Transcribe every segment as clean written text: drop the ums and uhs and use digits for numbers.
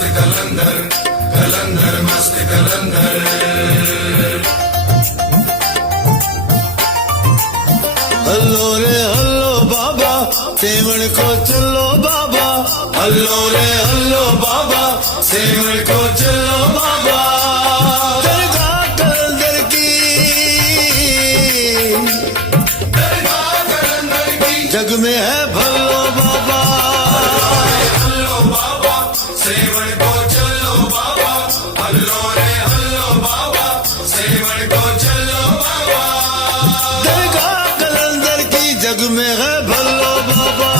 मस्त कलंदर, कलंदर मस्त कलंदर। हल्लो रे हल्लो बाबा, सेवण को चलो बाबा। हल्लो रे हल्लो बाबा, सेवण को चलो बाबा। दरगाह कलंदर की, दरगाह कलंदर की, जग में है भल्लो बाबा। हल्लो बाबा, सेवण को चलो बाबा। हल्लो रे हल्लो बाबा, सेवण को चलो बाबा। दरगाह कलंदर की, जग में है भल्लो बाबा।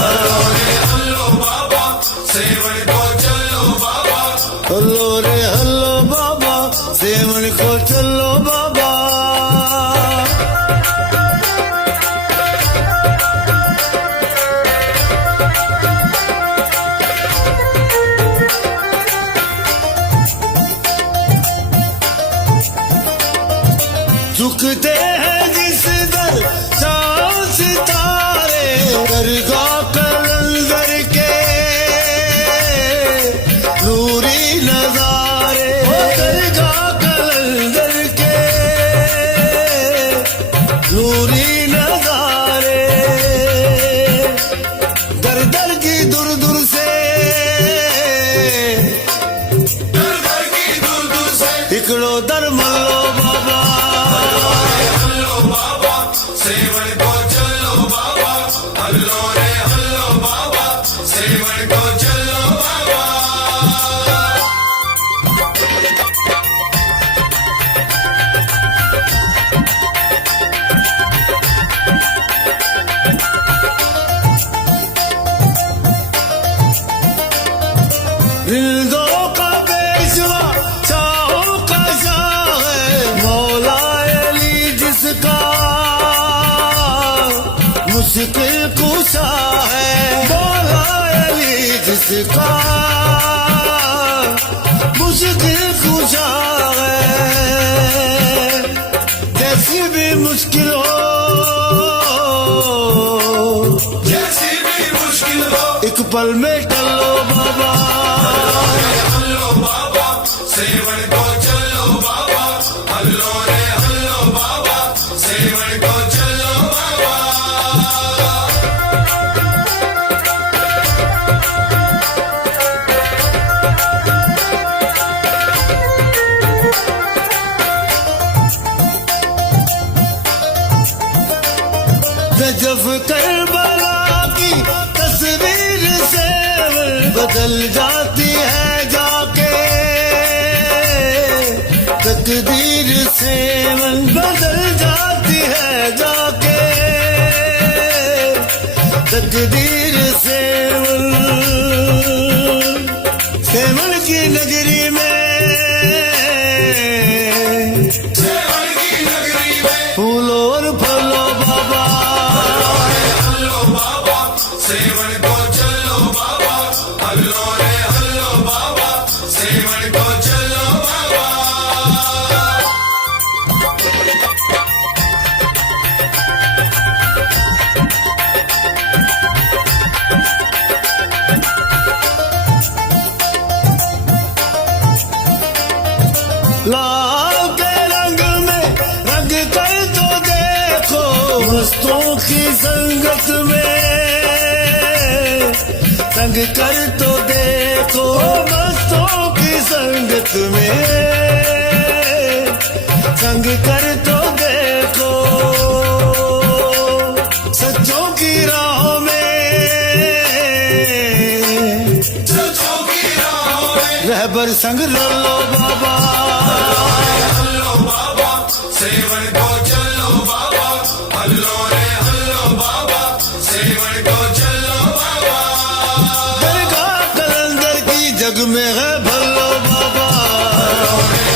हल्लो रे हल्लो बाबा, सेवण को चलो बाबा। हल्लो रे हल्लो बाबा, सेवण को चलो बाबा। झुकते हैं जिस दर चांद सितारे, दरगाह कलंदर के नूरी नजारे। दरगाह कलंदर के नूरी नजारे, दर दर की दूर दूर से, दर दर की दूर दूर से, हिकड़ो दर मल्लो बाबा। हल्लो बाबा, सेवण को चलो बाबा। हल्लो रे हल्लो बाबा, सेवण को चलो बाबा। रिंदों का पेशवा, शाहों का शाह है, मौला अली जिसका मुश्किल कुशा है। मौला अली जिसका मुश्किल कुशा है। जैसी भी मुश्किल हो, जैसी भी मुश्किल हो, एक पल में टलो बाबा। हल्लो बाबा, सेवण को चलो बाबा। हल्लो रे हल्लो बाबा, सेवण को चलो बाबा। नजफ करबला की तस्वीर से बदल जाती है जाके, तकदीर से बदल जाती है जाके, तकदीर से। सेवन की नगरी में, सेवण की नगरी में, फूलों और फलों बाबा। हल्लो बाबा, सेवण को चलो बाबा। हल्लो रे हल्लो बाबा, सेवण को चलो बाबा। लाल के रंग में रंग कर तो देखो, मस्तों की संगत में संग कर तो देखो, मस्तों की संगत में संग कर तो देखो। सच्चों की राहों में, सच्चों की राहों में, रहबर संग रलो बाबा। हल्लो बाबा, सेवण को चलो बाबा। हल्लो रे हल्लो बाबा, सेवण को चलो बाबा। दरगाह कलंदर की, जग में है भल्लो बाबा। हल्लो रे